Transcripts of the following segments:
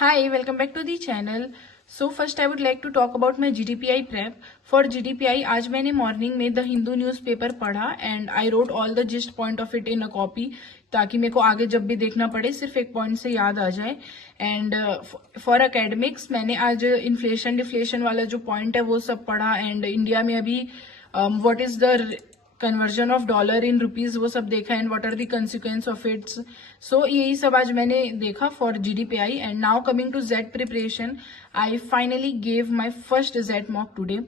Hi, welcome back to the channel. So first I would like to talk about my GDPI prep. For GDPI आज मैंने morning में the Hindu newspaper पढ़ा and I wrote all the gist point of it in a copy ताकि मेरे को आगे जब भी देखना पड़े सिर्फ एक पॉइंट से याद आ जाए. एंड फॉर एकेडमिक्स मैंने आज इन्फ्लेशन डिफ्लेशन वाला जो पॉइंट है वो सब पढ़ा एंड इंडिया में अभी what is the conversion of dollar in rupees वो सब देखा and what are the consequence of it's. सो यही सब आज मैंने देखा for GDPI. And now coming to jet preparation, I finally gave my first jet mock today.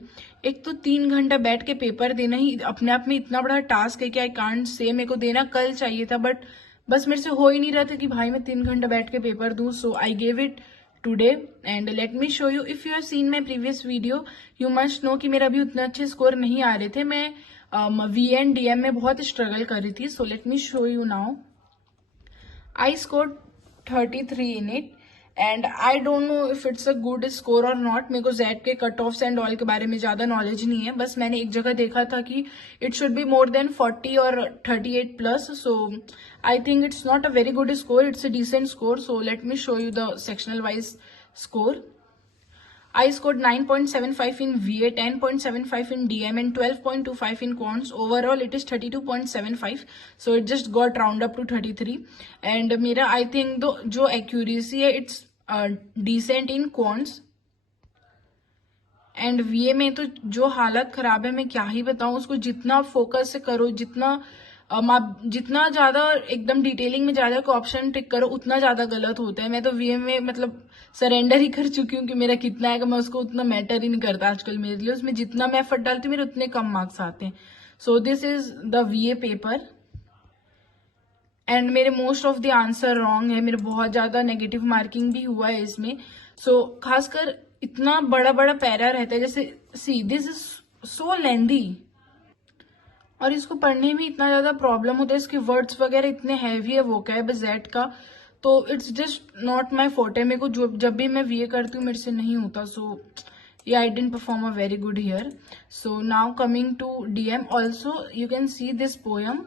एक तो 3 घंटा बैठ के पेपर देना ही अपने आप में इतना बड़ा टास्क है कि आई कांट से. मेरे को देना कल चाहिए था बट बस मेरे से हो ही नहीं रहा था कि भाई मैं 3 घंटा बैठ के पेपर दूं. So I gave it today and let me show you. If you have seen my previous video you must know कि मेरा अभी उतने अच्छे स्कोर नहीं आ रहे थे. मैं वी एंड डीएम में बहुत स्ट्रगल कर रही थी. सो let me show you now. I score 33 in it and I don't know if it's a good score और नॉट. मेरे को जेड के कट ऑफ्स एंड ऑल के बारे में ज्यादा नॉलेज नहीं है. बस मैंने एक जगह देखा था कि it should be more than 40 और 38 plus. So I think it's not a very good score, it's a decent score. So let me show you the sectional wise score. I scored 9.75 in VA, 10.75 in DM and 12.25 in quants. Overall it is 32.75. So it just got round up to 33. And मेरा I think जो accuracy है it's decent in quants. And VA में तो जो हालत खराब है मैं क्या ही बताऊं. उसको जितना फोकस से करो, आप जितना ज्यादा एकदम डिटेलिंग में ज्यादा ऑप्शन टिक करो उतना ज्यादा गलत होता है. मैं तो VA में मतलब सरेंडर ही कर चुकी हूँ कि मेरा कितना है, मैं उसको उतना मैटर ही नहीं करता आजकल मेरे लिए. उसमें जितना मैं एफर्ट डालती हूँ मेरे उतने कम मार्क्स आते हैं. So this is the VA paper and मेरे most of the answer wrong है. मेरे बहुत ज्यादा नेगेटिव मार्किंग भी हुआ है इसमें. सो खासकर इतना बड़ा बड़ा पैरा रहता है जैसे सी दिस इज सो लेंदी और इसको पढ़ने में इतना ज्यादा प्रॉब्लम होता है. इसके वर्ड्स वगैरह इतने हैवी है वोकैब जेड का. तो it's just not my forte. मेरे को जब भी मैं VA करती हूँ मेरे से नहीं होता. सो yeah, I didn't perform a very good here. So now coming to DM, also you can see this poem.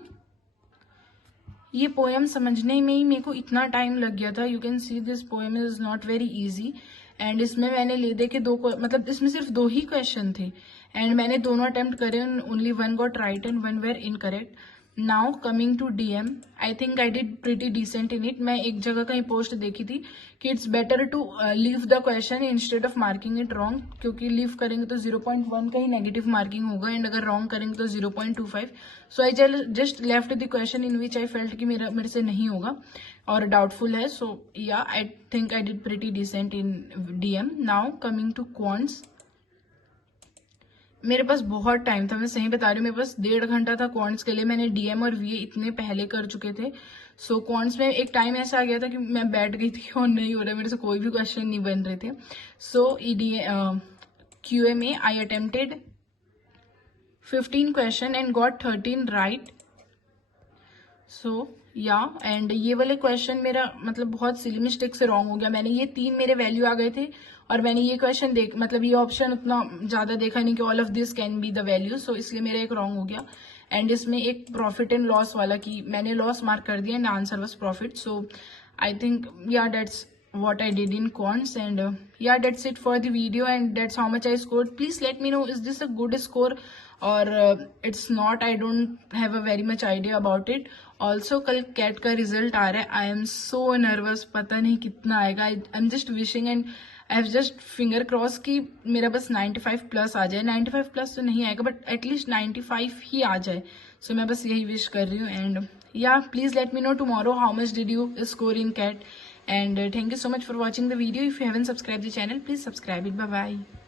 ये पोएम समझने में ही मेरे को इतना टाइम लग गया था. You can see this poem is not very easy and इसमें मैंने ले दे के मतलब इसमें सिर्फ 2 ही क्वेश्चन थे एंड मैंने दोनों अटेम्प्ट करे. Only 1 got right and 1 were incorrect. Now coming to DM, I think I did pretty decent in it. मैं एक जगह कहीं पोस्ट देखी थी कि it's better to leave the question instead of marking it wrong, क्योंकि leave करेंगे तो 0.1 का ही नेगेटिव मार्किंग होगा एंड अगर रॉन्ग करेंगे तो 0.25. So I just left the question in which I felt कि मेरे से नहीं होगा और डाउटफुल है. So yeah I think I did pretty decent in DM. Now coming to quants, मेरे पास बहुत टाइम था, मैं सही बता रही हूँ. मेरे पास 1.5 घंटा था क्वांट्स के लिए. मैंने DM और VA इतने पहले कर चुके थे. सो क्वांट्स में एक टाइम ऐसा आ गया था कि मैं बैठ गई थी और नहीं हो रहा, मेरे से कोई भी क्वेश्चन नहीं बन रहे थे. सो QA में I attempted 15 question and got 13 right. So yeah and ये वाले क्वेश्चन मेरा मतलब बहुत सिली मिस्टेक से रॉन्ग हो गया. मैंने ये 3 मेरे वैल्यू आ गए थे और मैंने ये क्वेश्चन मतलब ये ऑप्शन उतना ज्यादा देखा नहीं कि all of this can be the value. So इसलिए मेरा एक रॉन्ग हो गया. एंड इसमें एक प्रॉफिट एंड लॉस वाला कि मैंने लॉस मार्क कर दिया and answer was profit. So I think या that's what I did in quants and yeah, that's it for the video and that's how much I scored. Please let me know, is this a good score or it's not. I don't have a very much idea about it. Also कल cat का result आ रहा है. I am so nervous, पता नहीं कितना आएगा. I am just wishing and I have just finger cross कि मेरा बस 95 प्लस आ जाए. 95 प्लस तो नहीं आएगा बट एटलीस्ट 95 ही आ जाए. सो मैं बस यही विश कर रही हूँ. And yeah please let me know tomorrow how much did you score in CAT. And thank you so much for watching the video. If you haven't subscribed the channel, please subscribe it. Bye bye.